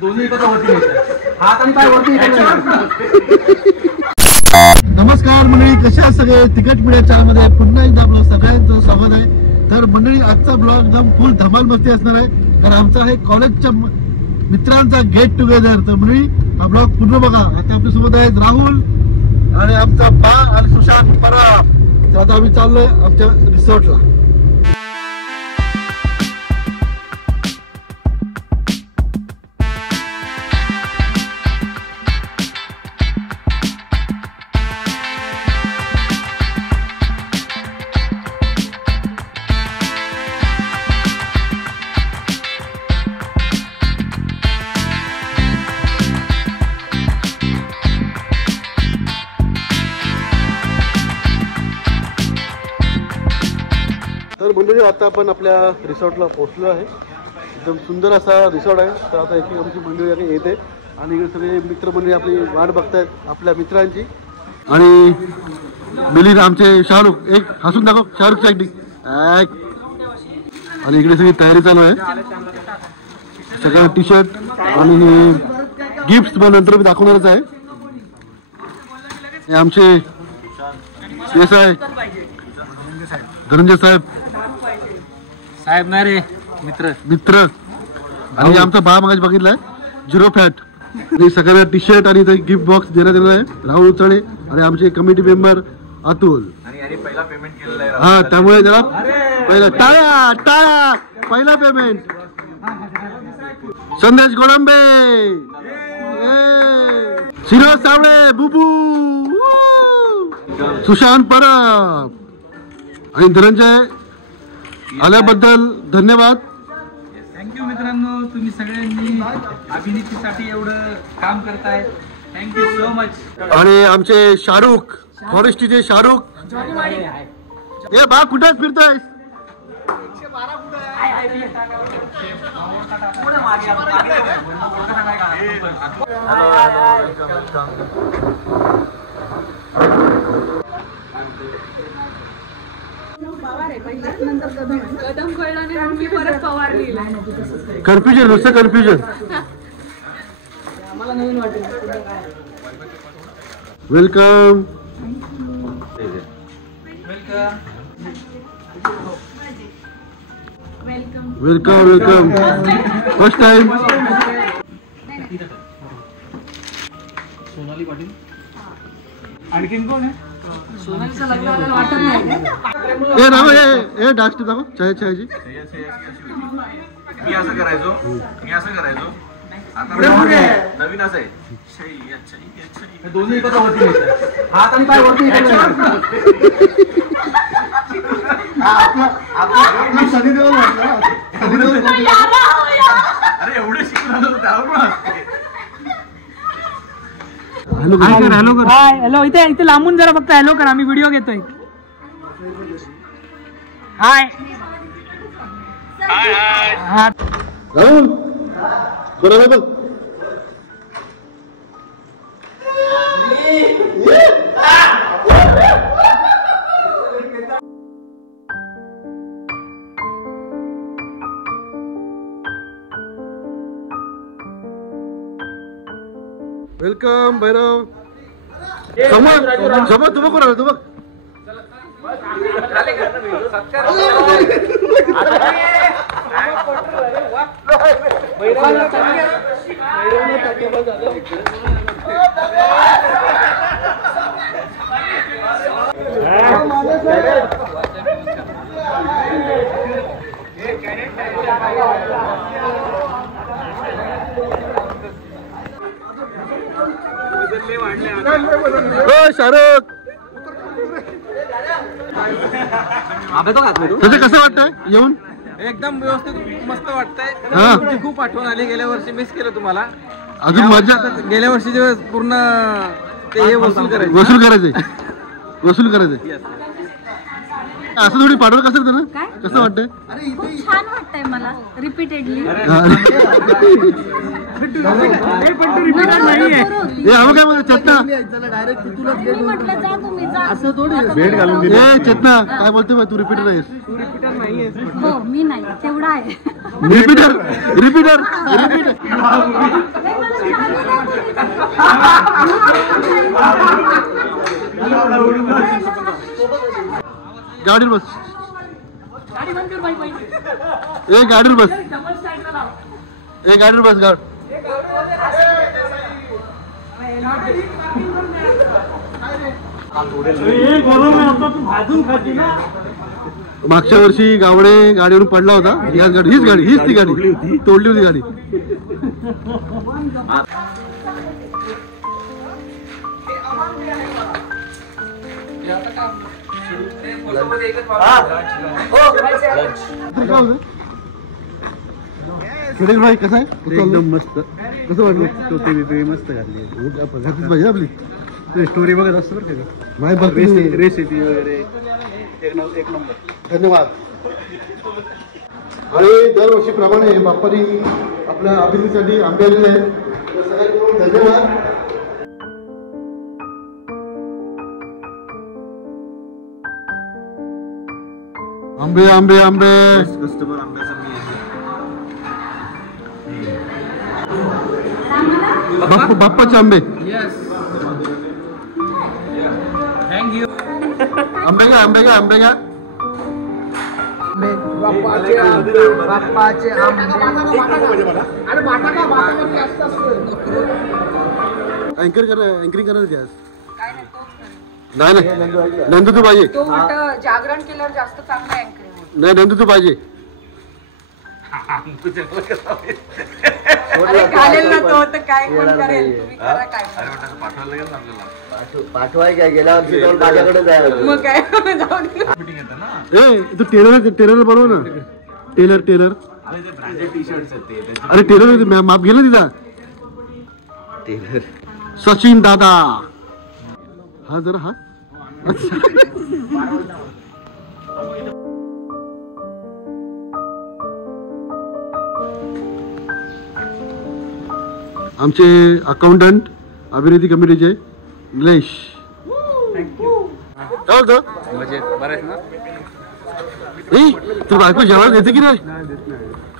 दोन्ही वरती हात आणि पाय वरती. नमस्कार मंडळी, कसे आहात सगळे? तिकट मीडिया चॅनल मध्ये पुन्हा एकदा आपलं सगळ्यांचं स्वागत आहे. तर मंडळी, आजचा ब्लॉग एकदम फुल धमाल मस्ती असणार आहे. तर आमचा आहे कॉलेजच्या मित्रांचा गेट टुगेदर. तर मंडळी, हा ब्लॉग पूर्ण बघा. आता आपल्या सोबत आहेत राहुल आणि आमचा बा आणि सुशांत परब. तर आता आम्ही चाललोय आमच्या रिसॉर्टला. तर मंडळी, आता आपण आपल्या रिसॉर्टला पोहोचलो आहे. एकदम सुंदर असा रिसॉर्ट आहे. तर आता एक आमची मंडळी येते आणि इकडे सगळे मित्रमंडळी आपली वाट बघतायत आपल्या मित्रांची. आणि मिलिंद आमचे शाहरुख, एक हसून दाखव शाहरुखची ऍक्टिंग. आणि इकडे सगळी तयारी चालू आहे. सगळ्या टी शर्ट आणि गिफ्ट पण नंतर मी दाखवणारच आहे. हे आमचे देसाई धनंजय साहेब ना रे मित्र आणि आमचा बा मगाशी बघितलाय झिरो फॅट. आणि सगळ्यांना टी शर्ट आणि गिफ्ट बॉक्स देण्यात येणार आहे. राहुल उचळे आणि आमचे कमिटी मेंबर अतुल. पहिला पेमेंट केलेला आहे. हा, त्यामुळे जरा पहिला टाळ्या टाळ्या. पहिला पेमेंट संदेश गोडंबे, शिरोज सावळे, बुबू, सुशांत परब आणि धनंजय आल्याबद्दल धन्यवाद. थँक्यू मित्रांनो, तुम्ही सगळ्यांनी अभिनेतीसाठी एवढं काम करताय. Thank you so much. आणि आमचे शाहरुख, फॉरेस्टचे शाहरुख. हे बा कुठे फिरतोय? कन्फ्युजन, नुसतं confusion. Welcome welcome welcome. First time. Sonali Patil. आणखीन कोण आहे? सोनालीचं लग्न आलेलं वाटत नाही. ए राव, ए डान्स टीप दाखव. छायाची मी असं करायचो आता नवीन असं आहे. दोन्ही वरती हात आणि पाय वरती. सनी देओल म्हटलं. अरे एवढे शिकून आलो त्यावर हॅलो. इथे लांबून जरा फक्त हॅलो कर, आम्ही व्हिडिओ घेतोय. हाय राहुल बरोबर बघ. वेलकम भैरव. समोर तू बघ कोण तू बघ. शाहरुख, तुझं कसं वाटतंय येऊन? एकदम व्यवस्थित मस्त वाटतंय. खूप आठवण आली. गेल्या वर्षी मिस केलं तुम्हाला. अजून मजा. गेल्या वर्षीचे पूर्ण ते हे वसूल करायचे. असं थोडी पाठवलं कसं ना? कसं वाटतंय? खूप छान वाटतंय मला रिपीटेडली. रिपीटर नाहीये. हे हवं काय मला चेतना असं थोडी भेट घालून दिली. चेतना काय बोलतोय तू रिपीटर नाहीस. हो मी नाही तेवढा आहे. रिपीटर रिपीटर गाडीवर बस. ए गाडीवर बस. ए गाडीवर बस. गाड मागच्या वर्षी गावडे गाडीवरून पडला होता. हीच गाडी हीच ती गाडी तोडली होती गाडी. भाई कसं आहे? एकदम मस्त. कसं वाटलं? टोपी मस्त घातली पाहिजे आपली. स्टोरी बघत असतो बरं का. रेसिपी वगैरे एक नंबर. धन्यवाद. आणि दरवर्षीप्रमाणे बाप्पानी आपल्या अभिनेत्यासाठी आंबे आलेले आहेत. धन्यवाद. आंबे आंबे आंबे कस्टमर आंब्याचा मी आहे. बाप्पाचे आंबे. थँक्यू. आंबे का आंबे का आंबे का बाप्पाचे अँकरिंग करायला द्या. नाही नाही नंदू तू पाहिजे. जागरण केल्यावर जास्त चांगलं अँकरिंग. नाही नंदू तू पाहिजे. अरे घालेल ना तो तर काय कोण करेल. तुम्ही करा काय. अरे वाटतं पाठवायला लागेल ना आपल्याला. पाठवाय काय गेल्या वर्षी जाऊन माझ्याकडे जायला मग काय जाऊ दे. मीटिंग येतं ना. ए तू टेलर बरोबर ना. टेलर अरे ते ब्रँडेड टी शर्ट्स आहेत ते. अरे टेलर माप गेला तिचा. सचिन दादा हा जरा हा आमचे अकाउंटंट अभिनेत्री कमिटीचे निलेश. काय होतं तू बायको जेवण देते की नाही?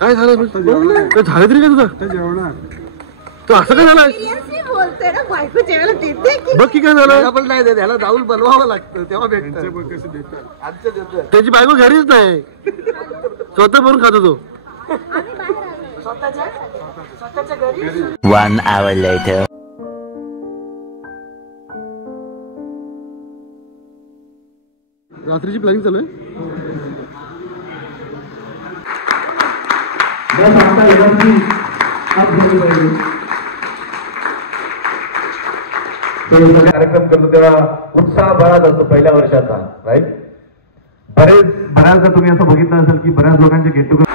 काय झालं झालं तरी का तुझं जेवणार? तू असं काय झालंय? बोलते ना बायको जेवायला देते की. बघ की काय झालं? पण नाही त्याला जाऊन बनवावं लागतं तेव्हा भेटतं. आमचं देतं. त्याची बायको घरीच नाही. स्वतः भरून खातो तो. स्वतःच्या घरी. 1 hour later. रात्रीची प्लॅनिंग चालू आहे. कार्यक्रम करतो तेव्हा उत्साह बराच असतो पहिल्या वर्षाचा. राईट. बऱ्याचदा तुम्ही असं बघितलं असेल की बऱ्याच लोकांचे गेट टुगेदर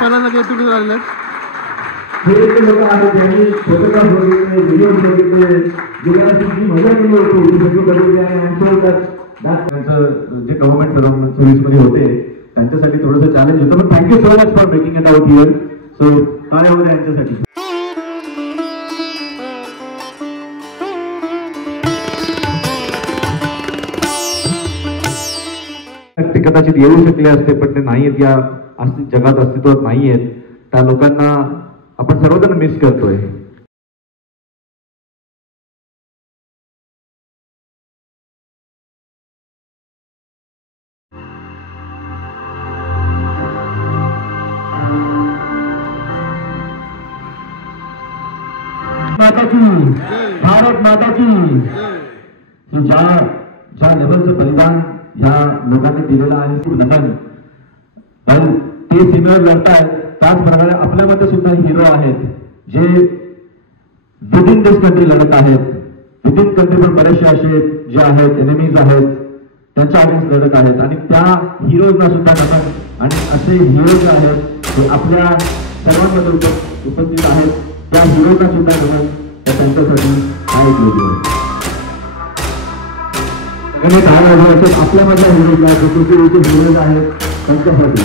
पहिल्यांदा गेट टुगेदर आलेलं आहे. लोक आहेत ज्यांनी फोटोग्राफ बघितले, व्हिडिओ बघितले, लोकांची मजा केली होती. त्यांचं जे गव्हर्नमेंट सर्व्हिस मध्ये होते त्यांच्यासाठी थोडंसं चॅलेंज होतं. पण thank you so much for making it out here. So काय होतं यांच्यासाठी. ते कदाचित येऊ शकले असते पण ते नाही आहेत. या जगात अस्तित्वात नाही आहेत. त्या लोकांना आपण सर्वजण मिस करतोय. माता की भारत माता की. ज्या लेवलचं बलिदान या लोकांनी दिलेलं आहे नटन ते सीमेवर लढतायत. त्याचप्रकारे आपल्यामध्ये सुद्धा हिरो आहेत जे विदिन दिस कंट्री लढत आहेत. विदिन कंट्री पण बरेचसे असे जे आहेत एनिमीज आहेत त्यांच्या अगेन्स्ट लढत आहेत. आणि त्या हिरोजला सुद्धा नटन आणि असे हिरो जे आहेत ते आपल्या सर्वांमध्ये उपस्थित आहेत. त्या हिरोजला सुद्धा नटन त्यांच्यासाठी काय योग्य आपल्यामधल्या हिरोजला हिरोज आहेत त्यांच्यासाठी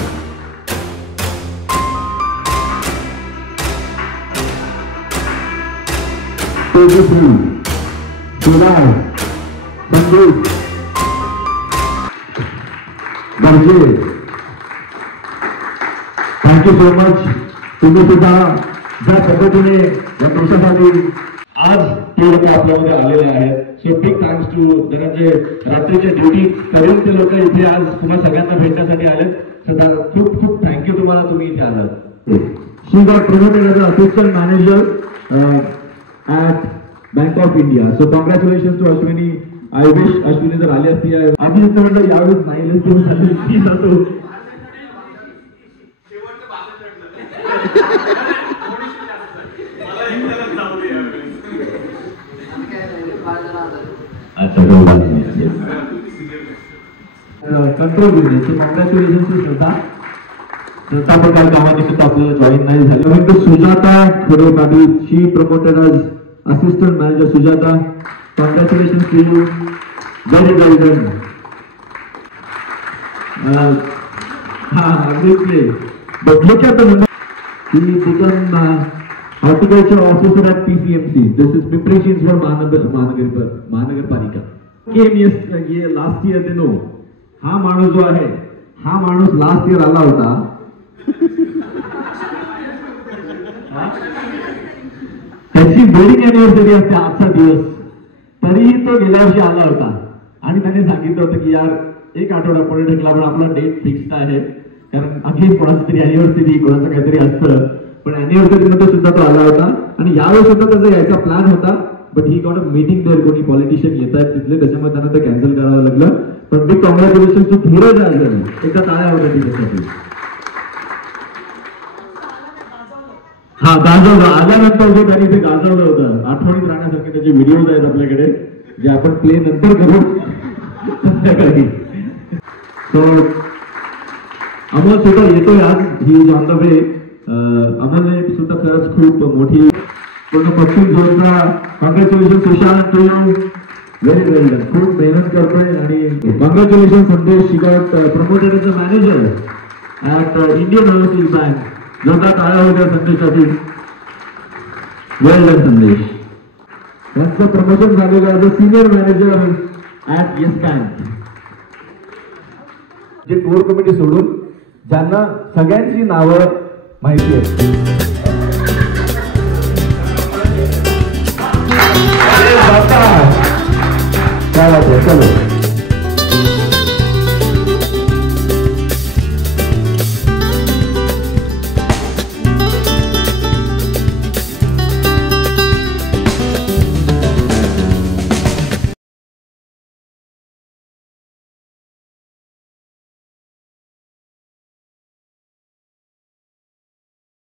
तेजस्वी, शिवाय, संदीप, बर्जे, थँक्यू सो मच. तुम्ही सुद्धा ज्या पद्धतीने या देशासाठी आज ते लोक आपल्यामध्ये आलेले आहेत. So big thanks to Dhananjay. रात्रीच्या ड्युटी करून ते लोक इथे आज तुम्हाला सगळ्यांना भेटण्यासाठी आलेत. सध्या खूप खूप थँक्यू तुम्हाला, तुम्ही इथे आलात. She got promoted as assistant manager at Bank of India. So congratulation to Ashwini. I wish Ashwini जर आली असती. आम्ही म्हटलं यावेळेस नाही जातो. Control business. Congratulation to Shraddha. Shraddha पण काही कामानिमित्त आपल्याला जॉईन नाही झाली. सुजाता थोडे Patil, she promoted as assistant manager. Sujata, congratulation to you. Very well done. But look at the number. He became horticulture officer at PCMC. This is preparations for Mahanagarpalika. Came ये last year they know. हा माणूस जो आहे, हा माणूस last year आला होता. त्याची वेडिंग अॅनिव्हर्सरी असते आजचा दिवस, तरीही तो गेल्या वर्षी आला होता. आणि त्याने सांगितलं होतं की यार एक आठवडा पुढे ढकला, पण आपला डेट फिक्स्ड आहे. कारण अगेन कोणाचं तरी अॅनिव्हर्सरी, कोणाचं काहीतरी असतं. पण अॅनिव्हर्सरी मध्ये सुद्धा तो आला होता. आणि यावेळी सुद्धा त्याचा यायचा प्लॅन होता. But he got a meeting there. कोणी पॉलिटिशियन येत आहेत तिथले, त्याच्यामुळे त्यांना ते कॅन्सल करावं लागलं. पण बिग कॉंग्रॅच्युलेशन टू धीरज आजन. एकदा टाळ्या होत्या त्याच्यासाठी. हा, गाजवलं. आल्यानंतर जे त्यांनी ते गाजवलं होतं, आठवणीत राहण्यासारखे त्याचे व्हिडिओज आहेत आपल्याकडे, जे आपण प्ले नंतर करू संध्याकाळी. सो अमोल सुद्धा येतोय आज. He is on the way. अमोलने सुद्धा खरंच खूप मोठी पूर्ण पश्चिम झोनचा. Congratulation Sushant to you. Very well done. खूप मेहनत करतोय. आणि congratulation Sandesh. She got promoted as a manager at Indian Overseas Bank. जोरदार टाळ्या होत्या संदेशसाठी. वेल डन संदेश. त्यांचं प्रमोशन झालेलं as a senior manager at yes bank. जे कोर कमिटी सोडून ज्यांना सगळ्यांची नावं माहिती आहेत. चलो